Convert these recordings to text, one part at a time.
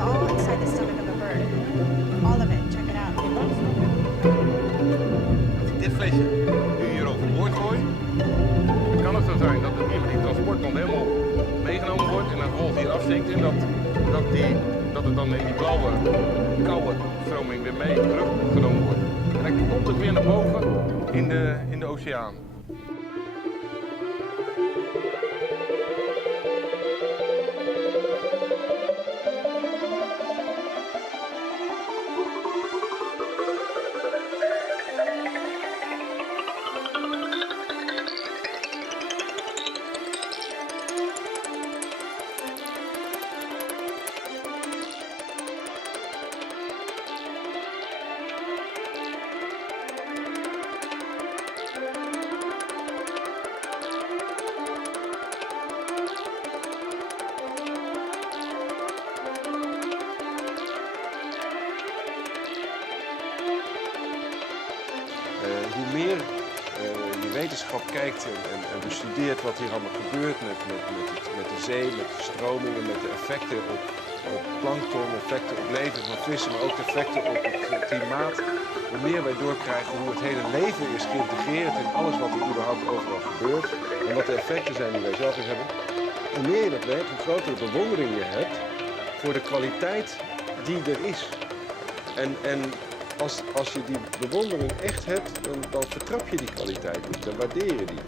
all inside the stomach of a bird. All of it. Check it out. Als ik dit flesje nu hier overboord gooi, kan het zo zijn dat het hier met die transportkant helemaal meegenomen wordt en dan vervolgens hier afzinkt en dat het dan in die blauwe, koude stroming weer mee teruggenomen wordt. En dan komt het weer naar boven in de oceaan. Hoe meer je wetenschap kijkt en bestudeert wat hier allemaal gebeurt met de zee, met de stromingen, met de effecten op plankton, effecten op leven van vissen, maar ook de effecten op het klimaat. Hoe meer wij doorkrijgen hoe het hele leven is geïntegreerd in alles wat er überhaupt overal gebeurt en wat de effecten zijn die wij zelf weer hebben. Hoe meer je dat weet, hoe grotere bewondering je hebt voor de kwaliteit die er is. En als je die bewondering echt hebt, dan vertrap je die kwaliteit niet, dan waardeer je die.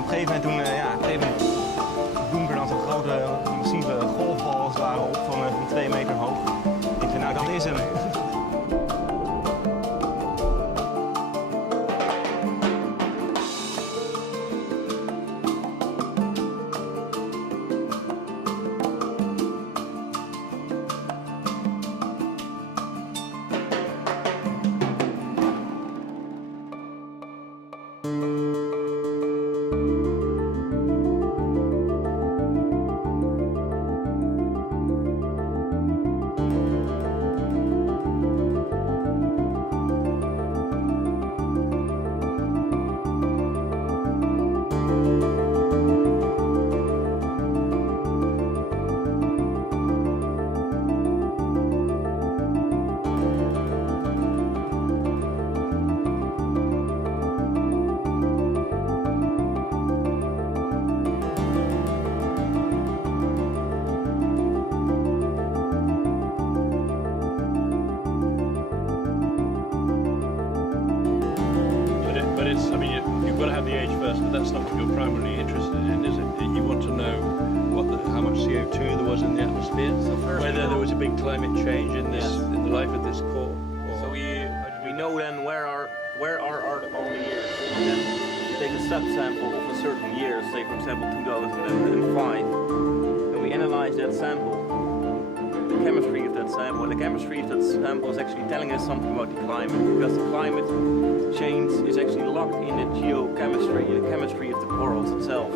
Op een gegeven moment doemde er dan zo'n grote, massieve golfbal als het ware op van 2 meter hoog. Ik denk, nou dat is hem. got to have the age first, but that's not what you're primarily interested in, is it? You want to know how much CO2 there was in the atmosphere, whether there was a big climate change in the life of this core. So we know then where are all the years. And then we take a subsample of a certain year, say for example 2005, and we analyze that sample, the chemistry of that sample. And the chemistry of that sample is actually telling us something about the climate, because the climate change is actually locked in the geochemistry, the chemistry of the corals itself.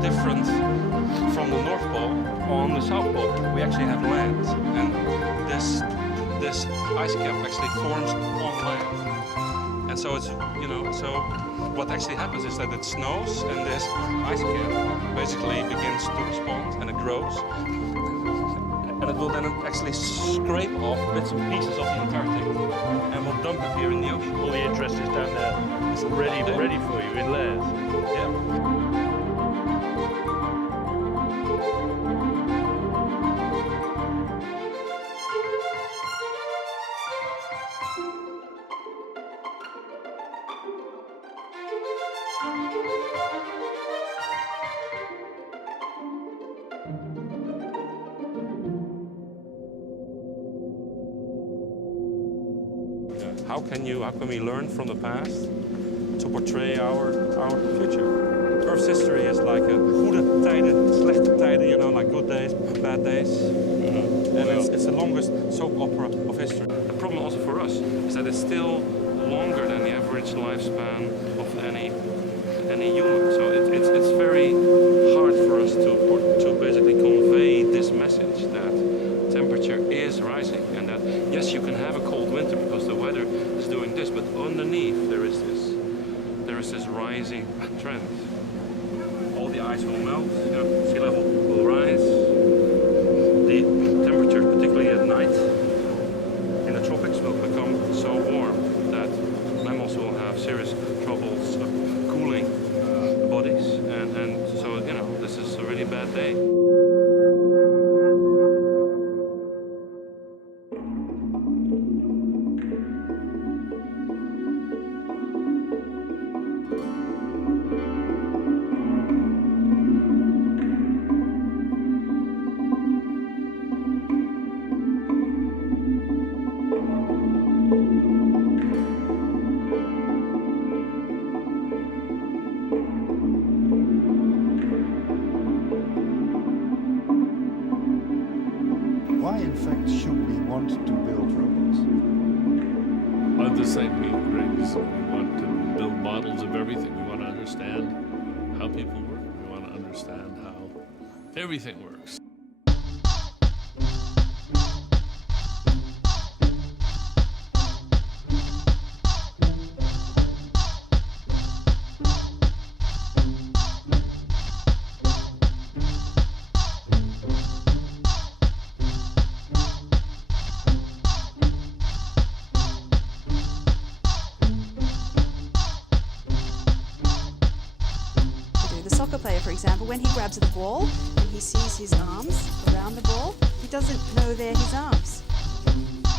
Different from the North Pole. On the South Pole, we actually have land, and this ice cap actually forms on land. And so it's, so what actually happens is that it snows, and this ice cap basically begins to respond, and it grows, and it will then actually scrape off bits and pieces of the Antarctic, and will dump it here in the ocean. All the interest is down there. It's ready for you in layers. Yeah. How can we learn from the past to portray our future? Earth's history is like a goede tijden, slechte tijden, like good days, bad days. And it's the longest soap opera of history. The problem also for us is that it's still longer than the average lifespan of any human. So it's very hard for us to basically convey this message that temperature is rising, and that yes, you can have a cold winter because the weather is doing this, but underneath there is this rising trend. All the ice will melt, sea level will rise. The temperature, particularly at night in the tropics, will become so warm that mammals will have serious troubles cooling bodies, and so this is a really bad day. Why, in fact, should we want to build robots? Of the same reason we want to build models of everything. We want to understand how people work. We want to understand how everything works. Soccer player, for example, when he grabs the ball and he sees his arms around the ball, he doesn't know they're his arms.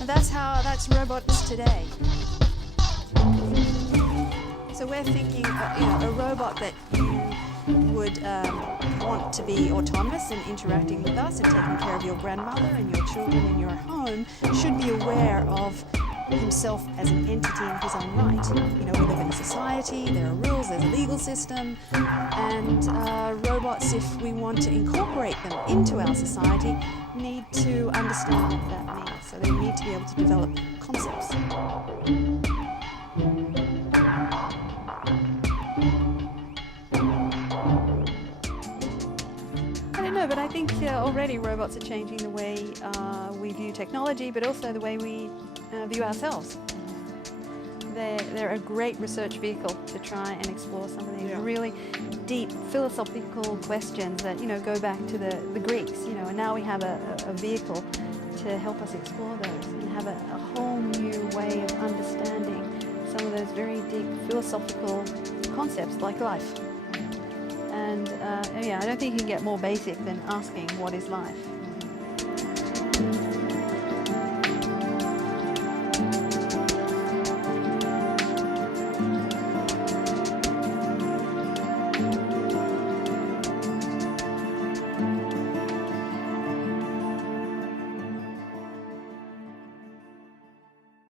And that's robots today. So we're thinking, a robot that would want to be autonomous and interacting with us and taking care of your grandmother and your children in your home should be aware of himself as an entity in his own right. We live in a society, there are rules, there's a legal system, and robots robots, if we want to incorporate them into our society, need to understand what that means. So they need to be able to develop concepts. I don't know, but I think already robots are changing the way we view technology, but also the way we view ourselves. They're a great research vehicle to try and explore some of these really deep philosophical questions that, you know, go back to the Greeks, you know, and now we have a vehicle to help us explore those and have a whole new way of understanding some of those very deep philosophical concepts like life. And I don't think you can get more basic than asking what is life.